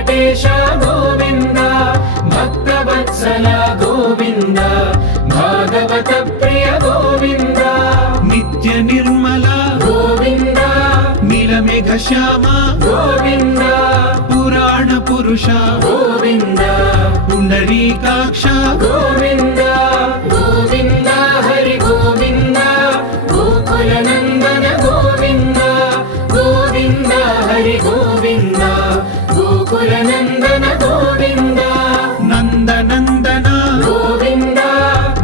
వెంకటేశ గోవింద భక్తవత్సల గోవింద భాగవత ప్రియ గోవింద నిత్య నిర్మల గోవింద నీలమేఘ శ్యామ గోవింద పురాణ పురుష గోవింద పుండరీకాక్ష గోవింద గోవింద హరి గోవింద గోకుల నందన గోవింద గోవింద హరి గోవింద గోకుల నందన గోవింద నందనందన గోవింద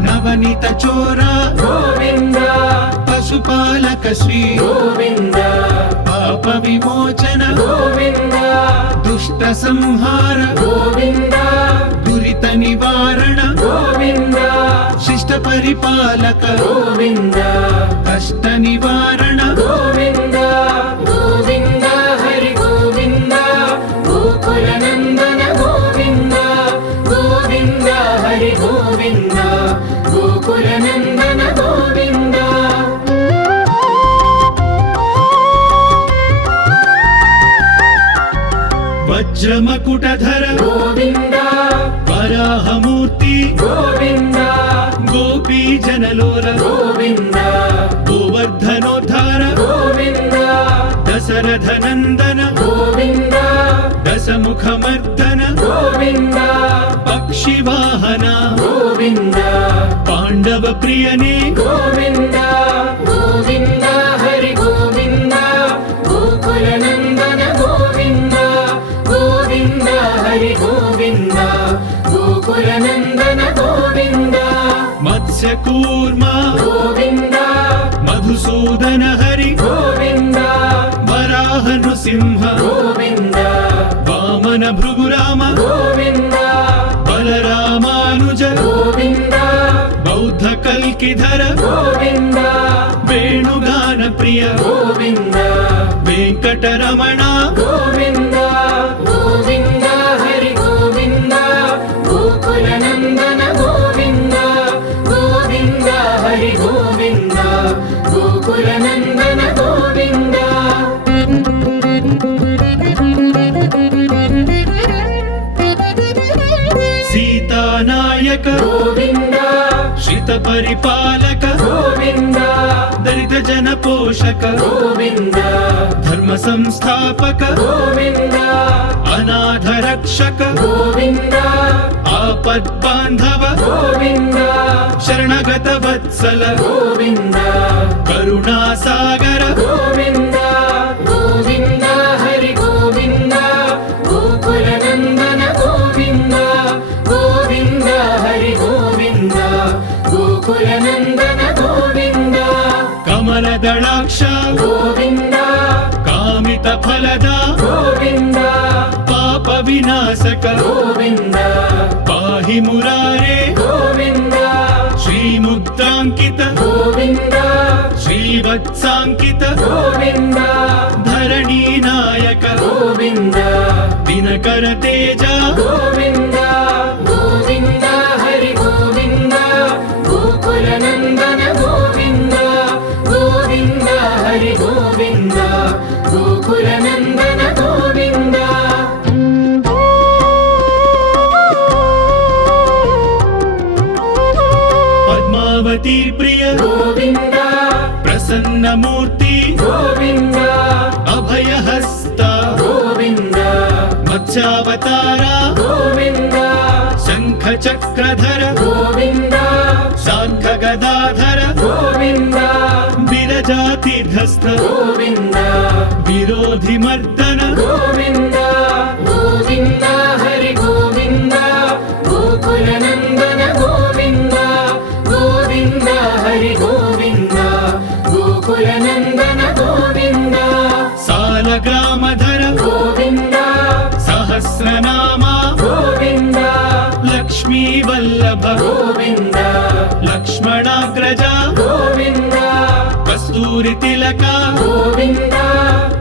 నవనీత చోర గోవింద పశుపాలక శ్రీ గోవింద పాప విమోచన గోవింద దుష్ట సంహార గోవింద దురిత నివారణ గోవింద శిష్ట పరిపాలక గోవింద కష్ట నివారణ గోవింద గోవింద హరి గోవింద గోకుల నందన గోవింద గోవింద హరి గోవింద గోకుల నందన గోవింద వజ్రమకుటధర గోవింద వరాహమూర్తి గోవింద గోపీ జనలోల గోవింద గోవర్ధనోద్ధార గోవింద దశరథ నందన గోవింద దశముఖమర్దన గోవింద పక్షివాహన గోవింద పాండవ ప్రియనే గోవింద గోవింద హరి గోవింద గోకుల నందన గోవింద గోవింద హరి గోవింద గోకుల నందన గోవింద మత్స్యకూర్మ గోవింద మధుసూదన హరి గోవింద వరాహ నృసింహ గోవింద వామన భృగురామ గోవింద బలరామానుజ గోవింద బౌద్ధ కల్కిధర గోవింద వేణుగాన ప్రియ గోవింద వెంకటరమణ గోవింద గోవింద హరి గోవింద గోకుల నందన గోవింద గోవింద హరి గోవింద గోకుల నందన గోవింద సీతానాయక గోవింద శ్రిత పరిపాలక గోవింద దళిత జన పోషక గోవింద ధర్మ సంస్థాపక గోవింద అనాథ రక్షక గోవింద ఆపద్బాంధవ గోవింద శరణగత వత్సల గోవింద కరుణాసాగర గోవింద గోవింద హరి గోవింద గోకుల నందన గోవింద గోవింద హరి గోవింద గోకుల నందన గోవింద కమలదళాక్ష గోవింద కామిత ఫలద గోవింద పాప వినాశక గోవింద పాహి మురారే గోవింద శ్రీముద్రాంకిత గోవింద శ్రీవత్సాంకిత గోవింద ధరణీ నాయక గోవింద దినకర తేజ గోవింద గోవింద హరి గోవింద గోకుల నందన గోవింద గోవింద హరి గోవింద గోకుల నందన గోవింద పద్మావతి ప్రియ గోవింద ప్రసన్నమూర్తి గోవింద అభయహస్త గోవింద మత్స్యావతార గోవింద శంఖ చక్రధర గోవింద శాంఖ గదాధర గోవింద విరజాతిధస్థ గోవింద విరోధి మర్దన గోవింద గోవింద హరి గోవింద గోకుల నందన గోవింద గోవింద హరి గోవింద గోకుల నందన గోవింద సాలగ్రామధర గోవింద సహస్రనామ గోవింద లక్ష్మీ వల్లభ గోవింద లక్ష్మణాగ్రజ గోవింద కస్తూరి తిలక గోవింద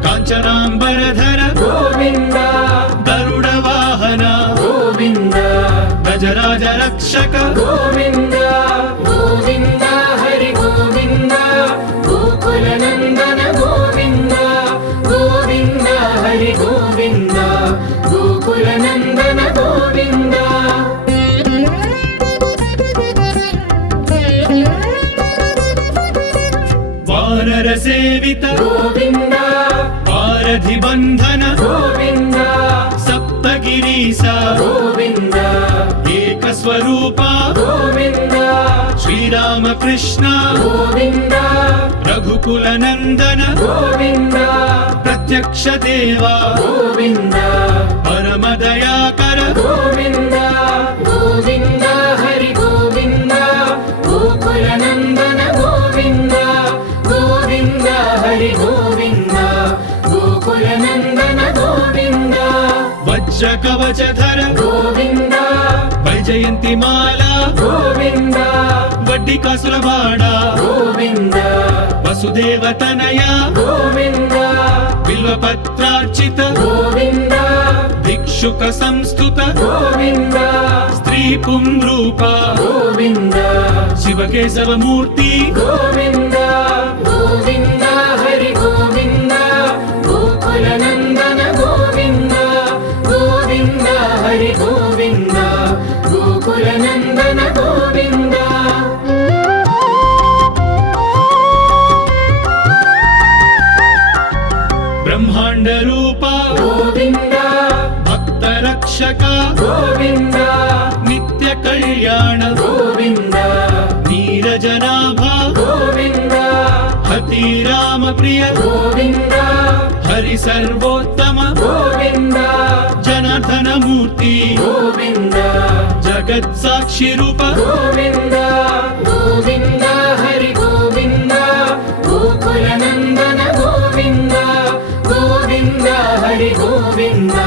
కాంచనాంబరధర గోవింద గరుడ వాహన గోవింద గజరాజ రక్షక గోవింద గోవింద హరి గోవింద గోకుల నందన గోవింద గోవింద హరి గోవింద గోకుల గోవింద వానర సేవిత గోవింద వారధి బంధన గోవింద సప్తగిరీశ గోవింద ఏక స్వరూప గోవింద శ్రీరామకృష్ణ గోవింద రఘుకుల నందన గోవింద ప్రత్యక్ష దేవా గోవింద పరమ దయాకర గోవింద గోవింద హరి గోవింద గోకుల నందన గోవింద గోవింద హరి గోవింద గోకుల నందన గోవింద వజ్ర కవచధర గోవింద వైజయంతి మాల గోవింద వడ్డీ కాసుల వాడ గోవింద వసుదేవ తనయ గోవింద బిల్వపత్రార్చిత గోవింద భిక్షుక సంస్థుత గోవింద స్త్రీ పుంరూప గోవింద శివకేశవమూర్తి గోవింద గోవింద హరి గోవింద గోకుల నందన గోవింద గోవింద హరి గోవింద గోకుల నందన గోవింద బ్రహ్మాండ రూప గోవింద భక్త రక్షక గోవింద నిత్య కళ్యాణ గోవింద నీరజనాభ గోవింద హతి రామ ప్రియ గోవింద హరి సర్వోత్తమ గోవింద జనార్దన మూర్తి గోవింద జగత్ సాక్షి రూప గోవింద గోవింద హరి గోవింద గోకుల నందన గోవింద గోవింద హరి గోవింద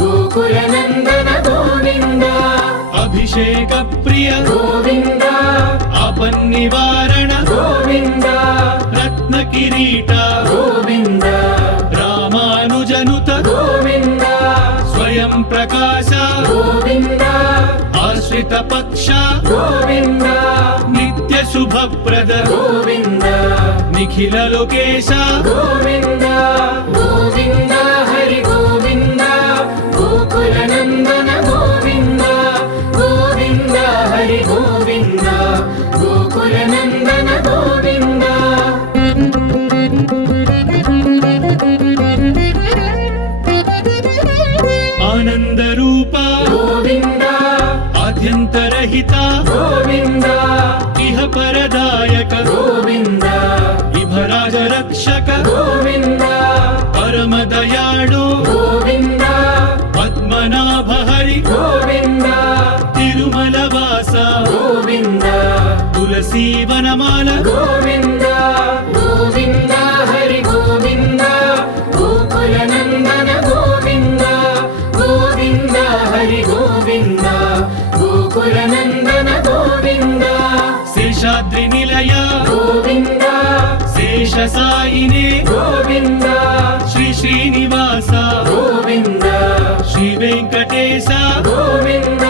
గోకుల నందన గోవింద అభిషేక ప్రియ గోవింద ఆపన్నివారణ గోవింద రత్న కిరీట గోవింద రామానుజనుత గోవింద స్వయం ప్రకాశ గోవింద ఆశ్రిత పక్ష గోవింద నిత్య శుభప్రద గోవింద నిఖిల లోకేశ గోవింద గోవింద హరి గోవింద గోకుల నందన గోవింద గోవింద హరి గోవింద గోకుల నందన గోవింద ఆనంద రూప గోవింద ఆద్యంతరహిత గోవింద ఇహ పరదాయక గోవింద విభరాజ రక్షక గోవింద పరమ దయాళు గోవింద పద్మనాభ హరి గోవింద తిరుమల వాస గోవింద తులసీ వనమాల గోవింద గోవింద హరి గోవింద గోకుల నందన గోవింద గోవింద హరి గోవింద గోకుల నందన గోవింద శేషాద్రి నిలయ గోవింద శేష సాయినే గోవింద శ్రీ శ్రీనివాస గోవింద శ్రీ వెంకటేశ గోవింద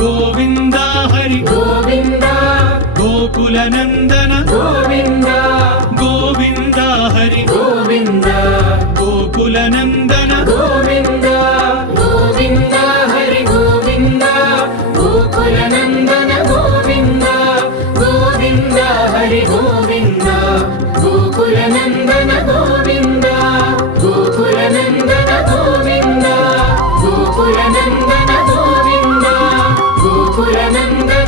గోవింద హరి గోవింద గోకుల నందన గోవింద గోవింద హరి గోవింద గోకుల నందన గోవింద గోవింద హరి గోవింద గోకుల నందన గోవింద గోవింద హరి గోవింద గోకుల నందన గోవింద గోకుల నందన గోవింద గోకుల నందన గోవింద గోకుల నందన